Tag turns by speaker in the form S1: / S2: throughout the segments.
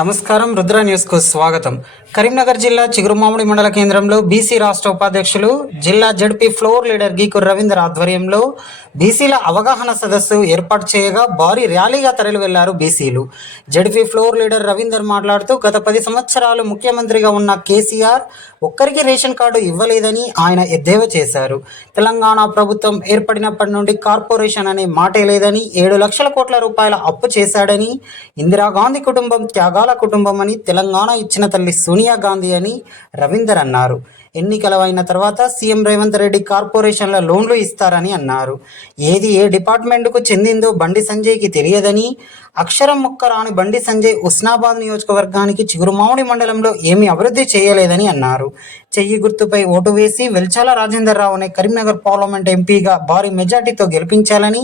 S1: నమస్కారం రుద్ర న్యూస్కు స్వాగతం. కరీంనగర్ జిల్లా చిగురుమామిడి మండల కేంద్రంలో బీసీ రాష్ట్ర ఉపాధ్యక్షులు జిల్లా జడ్పీ ఫ్లోర్ లీడర్ గీకు రవీంద్ర ఆధ్వర్యంలో బీసీల అవగాహన సదస్సు ఏర్పాటు చేయగా భారీ ర్యాలీగా తరలి వెళ్ళారు బీసీలు. జడ్పీ ఫ్లోర్ లీడర్ రవీందర్ మాట్లాడుతూ గత పది సంవత్సరాలు ముఖ్యమంత్రిగా ఉన్న కేసీఆర్ ఒక్కరికి రేషన్ కార్డు ఇవ్వలేదని ఆయన ఎద్దేవా చేశారు. తెలంగాణ ప్రభుత్వం ఏర్పడినప్పటి నుండి కార్పొరేషన్ అనే మాటే లేదని ఏడు లక్షల కోట్ల రూపాయల అప్పు చేశాడని ఇందిరాగాంధీ కుటుంబం కులాల కుటుంబం అని తెలంగాణ ఇచ్చిన తల్లి సోనియా గాంధీ అని రవీందర్ అన్నారు. ఎన్నికలు అయిన తర్వాత సీఎం రేవంత్ రెడ్డి కార్పొరేషన్ల లోన్లు ఇస్తారని అన్నారు. ఏది ఏ డిపార్ట్మెంట్కు చెందిందో బండి సంజయ్కి తెలియదని అక్షరం ముక్క రాని బండి సంజయ్ ఉస్నాబాద్ నియోజకవర్గానికి చిగురుమావుడి మండలంలో ఏమీ అభివృద్ధి చేయలేదని అన్నారు. చెయ్యి గుర్తుపై ఓటు వేసి వెల్చాల రాజేందర్ రావుని కరీంనగర్ పార్లమెంట్ ఎంపీగా భారీ మెజార్టీతో గెలిపించాలని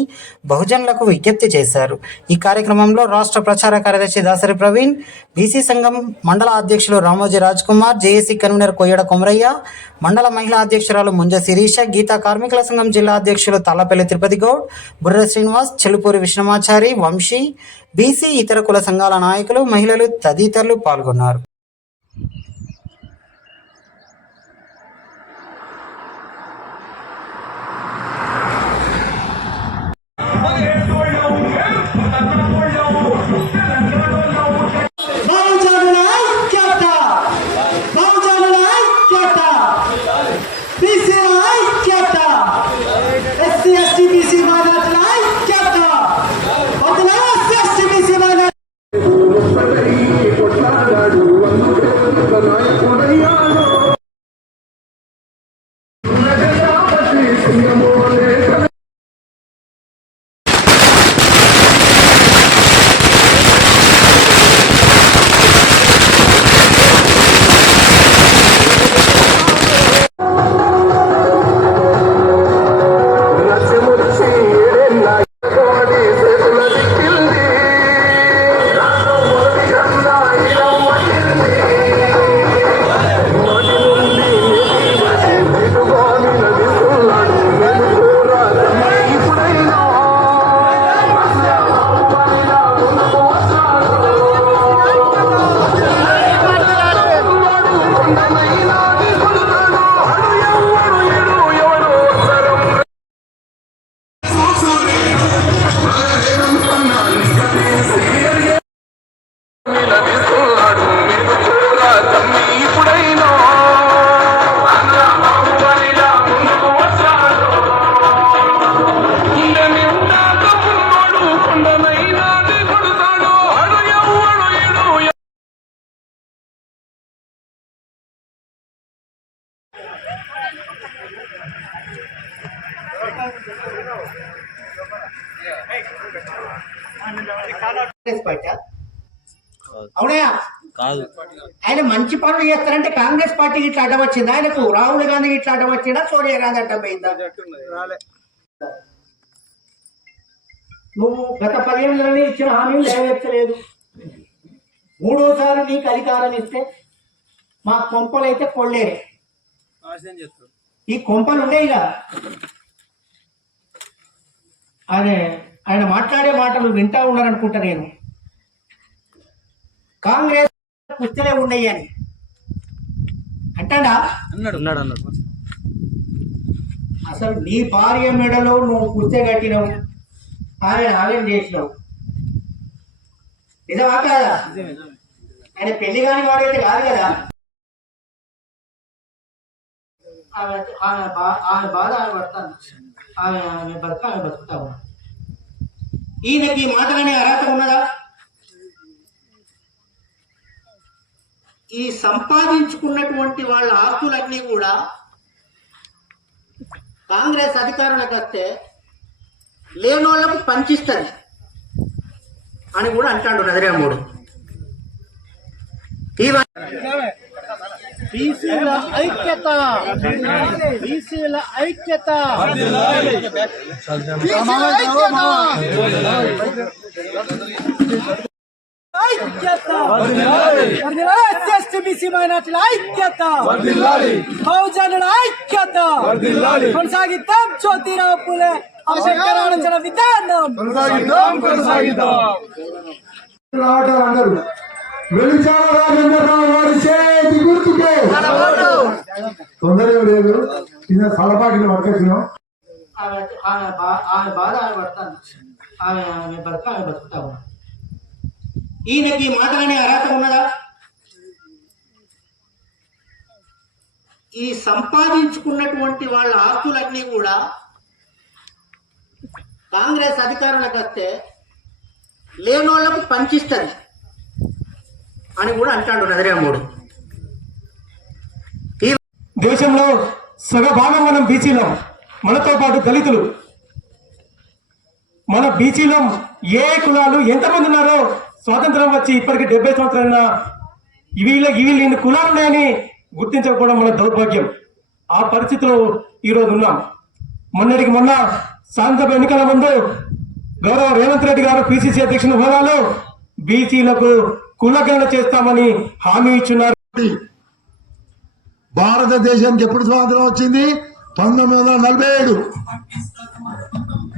S1: బహుజనులకు విజ్ఞప్తి చేశారు. ఈ కార్యక్రమంలో రాష్ట్ర ప్రచార కార్యదర్శి దాసరి ప్రవీణ్ బీసీ సంఘం మండల అధ్యక్షులు రామోజీ రాజ్ కుమార్ జేఏసీ కన్వీనర్ కొయ్యడ కొమరయ్య మండల మహిళా అధ్యక్షురాలు ముంజ శిరీష గీతా కార్మికుల సంఘం జిల్లా అధ్యక్షులు తల్లపల్లి తిరుపతి గౌడ్ బుర్ర శ్రీనివాస్ చెలుపూరి విష్ణమాచారి వంశీ బీసీ ఇతర కుల సంఘాల నాయకులు మహిళలు తదితరులు పాల్గొన్నారు
S2: బహుజనుల Lord. కాంగ్రెస్ పార్టీ అవునయా
S3: కాదు.
S2: ఆయన మంచి పనులు చేస్తారంటే కాంగ్రెస్ పార్టీకి ఇట్లా అడ్డం వచ్చిందా? ఆయనకు రాహుల్ గాంధీకి ఇట్లా అడ్డం వచ్చిందా? సోనియా గాంధీ అడ్డం పోయిందా? నువ్వు గత పదిహేనులని ఇచ్చిన హామీలు నెరవేర్చలేదు. మూడోసారి నీకు అధికారం ఇస్తే మా కొంపలు అయితే కొల్లేరే ఈ కొంపలు ఉండేగా ఆయన ఆయన మాట్లాడే మాటలు వింటా ఉన్నారనుకుంటా నేను. కాంగ్రెస్ పుస్తలే ఉండయి అని. అంటాడా?
S3: అన్నాడు. ఉన్నాడు అన్నాడు.
S2: అసలు నీ భార్య మెడలో నువ్వు పుస్తే కట్టినావు ఆయన ఆలయం చేసినావు. నిజమా కాదా? ఆయన పెళ్ళి కాని వాడైతే కాదు కదా? ఆమె ఆమె బాధ ఆమె పడతాను ఆమె ఆమె బతుక ఆమె బతుకుతా ఈయనకి ఈ మాటలనే అర్హత ఉన్నదా? ఈ సంపాదించుకున్నటువంటి వాళ్ళ ఆస్తులన్నీ కూడా కాంగ్రెస్ అధికారులకు వస్తే లేనోళ్ళకు పంచిస్తుంది అని కూడా అంటాడు నదిరాముడు బీసీల ఐక్యత బీసీల ఐక్యత ఐక్యత ఎస్ఎస్టీబీసీ మైనార్టీల ఐక్యత బహుజనుల ఐక్యత కొనసాగిద్దాం జ్యోతిరావు పులే అంబేద్కర్ ఆలోచన విధానం
S4: రావటం అందరూ
S3: వెలిచాల రాజేంద్రరావు గారి చేతి గుర్తుకే తొందరగా లేదు ఇది సలపాకిన వర్కొచ్చినాం
S2: ఆమె ఆమె బాధ ఆమె పడతాను ఆమె ఆమె బతుక ఆమె బతుకుతా ఉన్నాడు ఈయనకి మాటలనే అర్హత ఉన్నదా? ఈ సంపాదించుకున్నటువంటి వాళ్ళ ఆస్తులన్నీ కూడా కాంగ్రెస్ అధికారులకు వస్తే లేనోళ్ళకు పంచిస్తుంది అని కూడా అంటాడు నరేంద్ర మోడీ.
S4: దేశంలో సగ భాగం మనం బీసీలం. మనతో పాటు దళితులు. మన బీసీలం ఏ కులాలు ఎంతమంది ఉన్నారో స్వాతంత్రం వచ్చి ఇప్పటికి డెబ్బై సంవత్సరాల వీళ్ళ వీళ్ళు ఇన్ని కులాలు ఉన్నాయని గుర్తించకపోవడం మన దౌర్భాగ్యం. ఆ పరిస్థితిలో ఈరోజు ఉన్నాం. మొన్నటికి మొన్న సాయంత్రం ఎన్నికల ముందు గౌరవ రేవంత్ రెడ్డి గారు పిసిసి అధ్యక్షుని హోదాలో బీసీలకు కులగణన చేస్తామని హామీ ఇచ్చున్నారు.
S3: భారతదేశానికి ఎప్పుడు స్వాతంత్రం వచ్చింది? పంతొమ్మిది వందల నలభై ఏడు.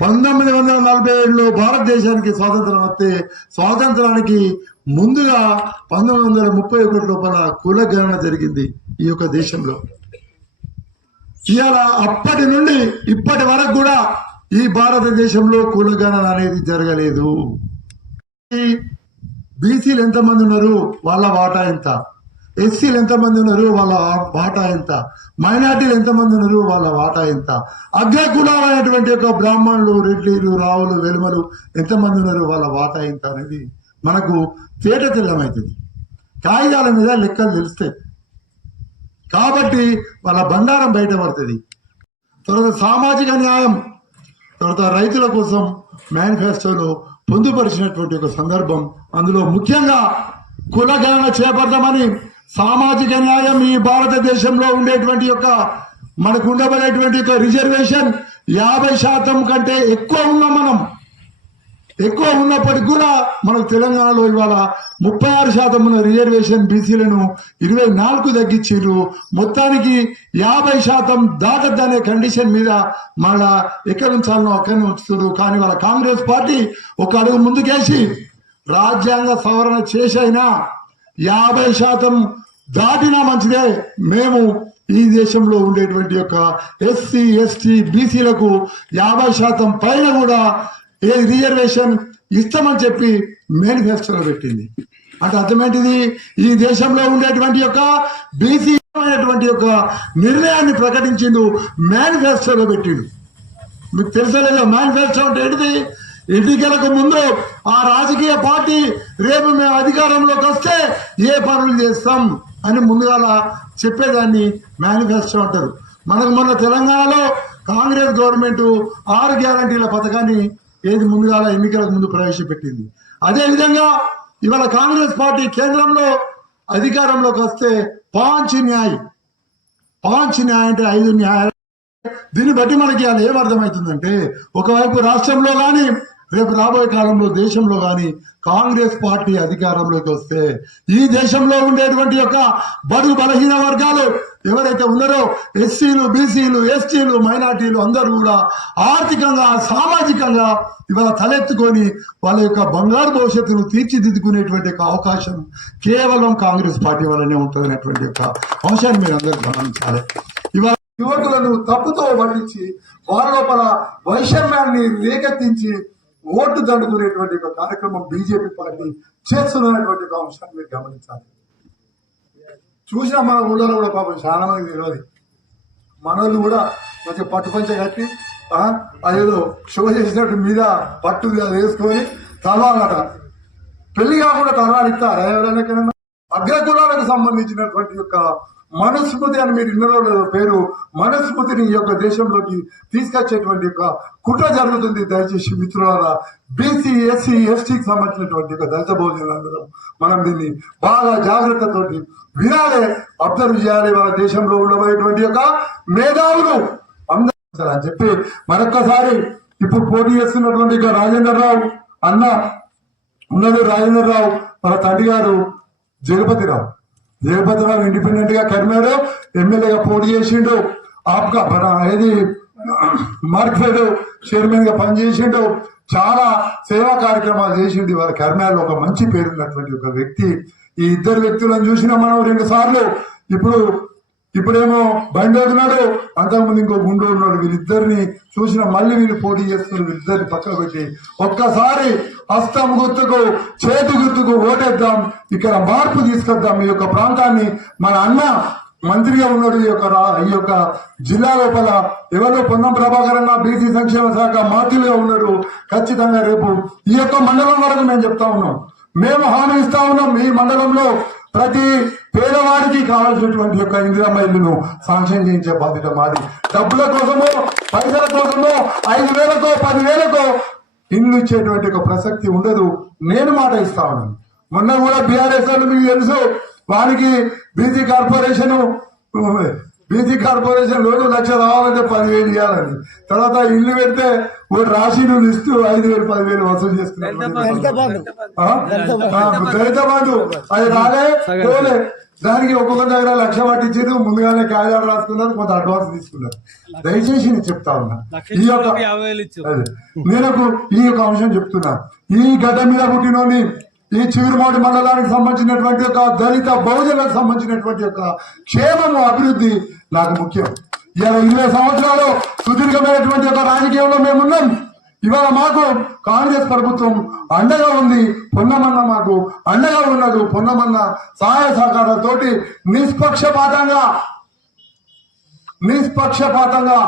S3: పంతొమ్మిది వందల నలభై ఏడులో భారతదేశానికి స్వాతంత్రం వస్తే స్వాతంత్రానికి ముందుగా పంతొమ్మిది వందల ముప్పై ఒకటి లోపల కులగణన జరిగింది ఈ యొక్క దేశంలో. ఇవాళ అప్పటి నుండి ఇప్పటి వరకు కూడా ఈ భారతదేశంలో కులగణన అనేది జరగలేదు. బీసీలు ఎంతమంది ఉన్నారు? వాళ్ళ వాటా ఎంత? ఎస్సీలు ఎంతమంది ఉన్నారు? వాళ్ళ వాటా ఎంత? మైనార్టీలు ఎంతమంది ఉన్నారు? వాళ్ళ వాటా ఎంత? అగ్ర యొక్క బ్రాహ్మణులు రెడ్లీలు రావులు వెలుమలు ఎంతమంది ఉన్నారు? వాళ్ళ వాటా ఎంత అనేది మనకు తేట తెల్లమవుతుంది కాగితాల మీద లెక్కలు తెలుస్తాయి. కాబట్టి వాళ్ళ బండారం బయటపడుతుంది. తర్వాత సామాజిక న్యాయం తర్వాత రైతుల కోసం మేనిఫెస్టోలో పొందుపరిచినటువంటి ఒక సందర్భం అందులో ముఖ్యంగా కులగణన చేపడతామని సామాజిక న్యాయం ఈ భారతదేశంలో ఉండేటువంటి యొక్క మనకు ఉండబడేటువంటి యొక్క రిజర్వేషన్ యాభై శాతం కంటే ఎక్కువ ఉన్నాం మనం. ఎక్కువ ఉన్నప్పటికి కూడా మనకు తెలంగాణలో ఇవాళ ముప్పై ఆరు శాతం ఉన్న రిజర్వేషన్ బీసీలను ఇరవై నాలుగు తగ్గించారు మొత్తానికి యాభై శాతం దాటద్దనే కండిషన్ మీద మళ్ళా ఎక్కడ ఉంచాలనో అక్కడిని ఉంచుతున్నారు కానీ వాళ్ళ కాంగ్రెస్ పార్టీ ఒక అడుగు ముందుకేసి రాజ్యాంగ సవరణ చేసైనా యాభై శాతం దాటినా మంచిదే. మేము ఈ దేశంలో ఉండేటువంటి యొక్క ఎస్సీ ఎస్టీ బీసీలకు యాభై శాతం పైన కూడా ఏ రిజర్వేషన్ ఇస్తామని చెప్పి మేనిఫెస్టోలో పెట్టింది. అంటే అర్థమేంటిది? ఈ దేశంలో ఉండేటువంటి యొక్క బీసీ అయినటువంటి యొక్క నిర్ణయాన్ని ప్రకటించిండు మేనిఫెస్టోలో పెట్టిండు. మీకు తెలుసలేదు మేనిఫెస్టో అంటే ఏంటిది? ఎన్నికలకు ముందు ఆ రాజకీయ పార్టీ రేపు మేము అధికారంలోకి వస్తే ఏ పనులు చేస్తాం? అని ముందుగా చెప్పేదాన్ని మేనిఫెస్టో అంటారు. మనకు మొన్న తెలంగాణలో కాంగ్రెస్ గవర్నమెంట్ ఆరు గ్యారంటీల పథకాన్ని ఏది ముందుగా ఎన్నికలకు ముందు ప్రవేశపెట్టింది. అదే విధంగా ఇవాళ కాంగ్రెస్ పార్టీ కేంద్రంలో అధికారంలోకి వస్తే పాంచ్ న్యాయ్ పాంచ్ న్యాయ అంటే ఐదు న్యాయ దీన్ని బట్టి మనకి అది ఏమర్థమవుతుందంటే ఒకవైపు రాష్ట్రంలో కానీ రేపు రాబోయే కాలంలో దేశంలో కానీ కాంగ్రెస్ పార్టీ అధికారంలోకి వస్తే ఈ దేశంలో ఉండేటువంటి యొక్క బడుగు బలహీన వర్గాలు ఎవరైతే ఉన్నారో ఎస్సీలు బీసీలు ఎస్టీలు మైనార్టీలు అందరూ కూడా ఆర్థికంగా సామాజికంగా ఇవాళ తలెత్తుకొని వాళ్ళ యొక్క బంగారు భవిష్యత్తును తీర్చిదిద్దుకునేటువంటి యొక్క అవకాశం కేవలం కాంగ్రెస్ పార్టీ వల్లనే ఉంటుందనేటువంటి యొక్క అంశాన్ని మీరు అందరూ గమనించాలి. ఇవాళ యువకులను తప్పుతో పట్టించి వారి లోపల వైషమ్యాన్ని రేకెత్తించి ఓటు దండుకునేటువంటి ఒక కార్యక్రమం బీజేపీ పార్టీ చేస్తున్నటువంటి ఒక అంశాన్ని మీరు గమనించాలి. చూసిన మన ఊళ్ళో కూడా పాపం చాలా మంది తెలియదు మనోళ్ళు కూడా కొంచెం పట్టుపంచ కట్టి అదేదో షో చేసినట్టు మీద పట్టు అది వేసుకొని తర్వాత పెళ్ళి కాకుండా తర్వాత ఇస్తారా ఎవరైనా అగ్రకులాలకు సంబంధించినటువంటి యొక్క మనస్మృతి అని మీరు ఇన్నరో లేదో పేరు మనస్మృతిని ఈ యొక్క దేశంలోకి తీసుకొచ్చేటువంటి యొక్క కుట్ర జరుగుతుంది. దయచేసి మిత్రులారా బీసీ ఎస్సీ ఎస్టీకి సంబంధించినటువంటి యొక్క దళిత భోజనాలందరం మనం దీన్ని బాగా జాగ్రత్తతోటి వినాలే అబ్జర్వ్ చేయాలి. మన దేశంలో ఉండబోయేటువంటి యొక్క మేధావులు అందరూ అని చెప్పి మరొక్కసారి ఇప్పుడు పోటీ చేస్తున్నటువంటి ఇక రాజేంద్ర రావు అన్న ఉన్నది. రాజేంద్ర రావు మన తండ్రి గారు జగపతిరావు జగపతిరావు ఇండిపెండెంట్గా కరిమారు ఎమ్మెల్యేగా పోటీ చేసిండు. ఆప్గా ఏది మార్కెట్ చైర్మన్గా పనిచేసిండు. చాలా సేవా కార్యక్రమాలు చేసిండు వాళ్ళ కర్మాలో ఒక మంచి పేరున్నటువంటి ఒక వ్యక్తి. ఈ ఇద్దరు వ్యక్తులను చూసినా మనం రెండు సార్లు. ఇప్పుడు ఇప్పుడేమో బండి వదినాడు అంతకుముందు ఇంకో గుండు ఉన్నాడు వీళ్ళిద్దరిని చూసిన మళ్ళీ వీళ్ళు పోటీ చేస్తున్నారు వీళ్ళిద్దరిని పక్కన పెట్టి. ఒక్కసారి హస్తం గుర్తుకు చేతి గుర్తుకు ఓటేద్దాం ఇక్కడ మార్పు తీసుకొద్దాం ఈ యొక్క ప్రాంతాన్ని. మన అన్న మంత్రిగా ఉన్నాడు ఈ యొక్క ఈ యొక్క జిల్లా లోపల. ఎవరో పొన్నం ప్రభాకర్ అన్న బీసీ సంక్షేమ శాఖ మంత్రులుగా ఉన్నారు ఖచ్చితంగా రేపు ఈ యొక్క మండలం వరకు మేము చెప్తా ఉన్నాం. మేము హామీ ఇస్తా ఉన్నాం ఈ మండలంలో. ప్రతి పేదవాడికి కావాల్సినటువంటి యొక్క ఇందిరమ్మ ఇల్లును సాంక్షన్ చేయించే బాధ్యత మాది. డబ్బుల కోసమో పైసల కోసమో ఐదు వేలకో పదివేలకో ఇల్లు ఇచ్చేటువంటి ఒక ప్రసక్తి ఉండదు. నేను మాట ఇస్తా ఉన్నాను. మొన్న కూడా బీఆర్ఎస్ వాళ్ళు మీకు తెలుసు వారికి BC corporation BC corporation loan lakh రావాలంటే పదివేలు ఇవ్వాలని తర్వాత ఇల్లు పెడితే ఓ రాశి నువ్వు ఇస్తూ ఐదు వేలు పదివేలు వసూలు? ఆ, దళిత బంధు అది రాలే పోలే. దానికి ఒక్కొక్క దగ్గర లక్ష పట్టించారు ముందుగానే కాగితాలు రాసుకున్నారు కొంత అడ్వాన్స్ తీసుకున్నారు. దయచేసి నేను చెప్తా ఉన్నా. ఈ యొక్క. నేను ఈ యొక్క అంశం చెప్తున్నా. ఈ గడ్డ మీద పుట్టినోని ఈ చిగురుమాటి మండలానికి సంబంధించినటువంటి ఒక దళిత బహుజనులకు సంబంధించినటువంటి యొక్క క్షేమము అభివృద్ధి నాకు ముఖ్యం. ఇవాళ ఇరవై సంవత్సరాలు సుదీర్ఘమైనటువంటి ఒక రాజకీయంలో మేమున్నాం. ఇవాళ మాకు కాంగ్రెస్ ప్రభుత్వం అండగా ఉంది పొన్నమన్న మాకు అండగా ఉన్నది పొన్నమన్న సహాయ సహకారాలతోటి నిష్పక్షపాతంగా నిష్పక్షపాతంగా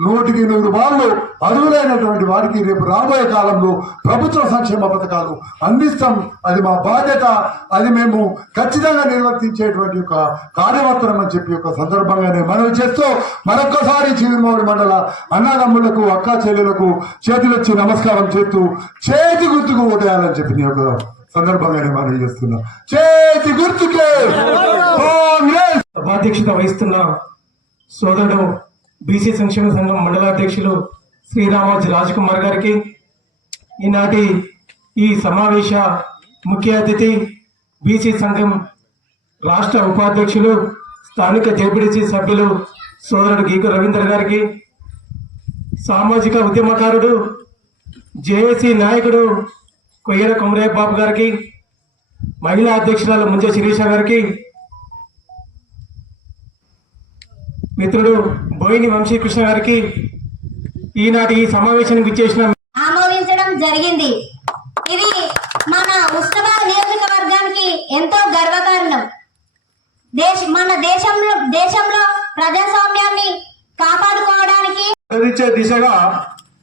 S3: నూటికి నూరు వాళ్ళు అర్హులైనటువంటి వారికి రేపు రాబోయే కాలంలో ప్రభుత్వ సంక్షేమ పథకాలు అందిస్తాం. అది మా బాధ్యత. అది మేము ఖచ్చితంగా నిర్వర్తించేటువంటి ఒక కార్యవర్తనం అని చెప్పి ఒక సందర్భంగానే మనవి చేస్తూ మరొక్కసారి చిరుమౌడి మండల అన్నదమ్ములకు అక్క చెల్లెలకు చేతులొచ్చి నమస్కారం చేస్తూ చేతి గుర్తుకు ఓటేయాలని చెప్పి నేను ఒక సందర్భంగానే మనవి చేస్తున్నా. చేతి గుర్తుకే కాంగ్రెస్!
S4: అధ్యక్షత వహిస్తున్న సోదరుడు బీసీ సంక్షేమ సంఘం మండలాధ్యక్షులు శ్రీరామాజు రాజకుమార్ గారికి ఈనాటి ఈ సమావేశ ముఖ్య అతిథి బీసీ సంఘం రాష్ట్ర ఉపాధ్యక్షులు స్థానిక జేపీడీసీ సభ్యులు సోదరుడు గీకు రవీంద్ర గారికి సామాజిక ఉద్యమకారుడు జేఏసీ నాయకుడు కొయ్యల కొమరయ్య బాబు గారికి మహిళా అధ్యక్షురాలు ముంజ శిరీష గారికి మిత్రుడు బోయిని వంశీకృష్ణ గారికి ఈనాటి ఈ సమావేశానికి విచ్చేసిన
S5: ఆమోదించడం జరిగింది. ఇది మన ఉస్మానాబాద్ నియోజకవర్గానికి ఎంతో గర్వకారణం. దేశ మన దేశంలో దేశంలో ప్రజాస్వామ్యాన్ని కాపాడుకోవడానికి
S6: దిశగా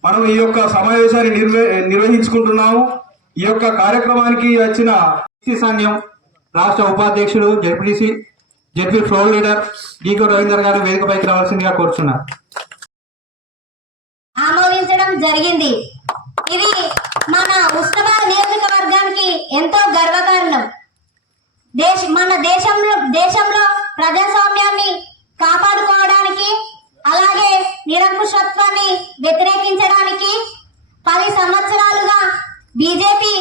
S6: మనం ఈ యొక్క సమావేశాన్ని నిర్వ- నిర్వహించుకుంటున్నాము. ఈ యొక్క కార్యక్రమానికి వచ్చిన సంఘం రాష్ట్ర ఉపాధ్యక్షుడు జడ్పీటీసీ జెడ్పీ ఫ్లోర్ లీడర్ డీకో రవీందర్ గారు వేదికపైకి రావాల్సిందిగా కోరుచున్నారు
S5: ఆమోదించడం జరిగింది. ఇది మన ఉస్మానాబాద్ నియోజకవర్గానికి ఎంతో గర్వకారణం. దేశ మన దేశంలో దేశంలో ప్రజాస్వామ్యాన్ని కాపాడుకోవడానికి అలాగే నిరంకుశత్వాన్ని వ్యతిరేకించడానికి పది సంవత్సరాలుగా బీజేపీ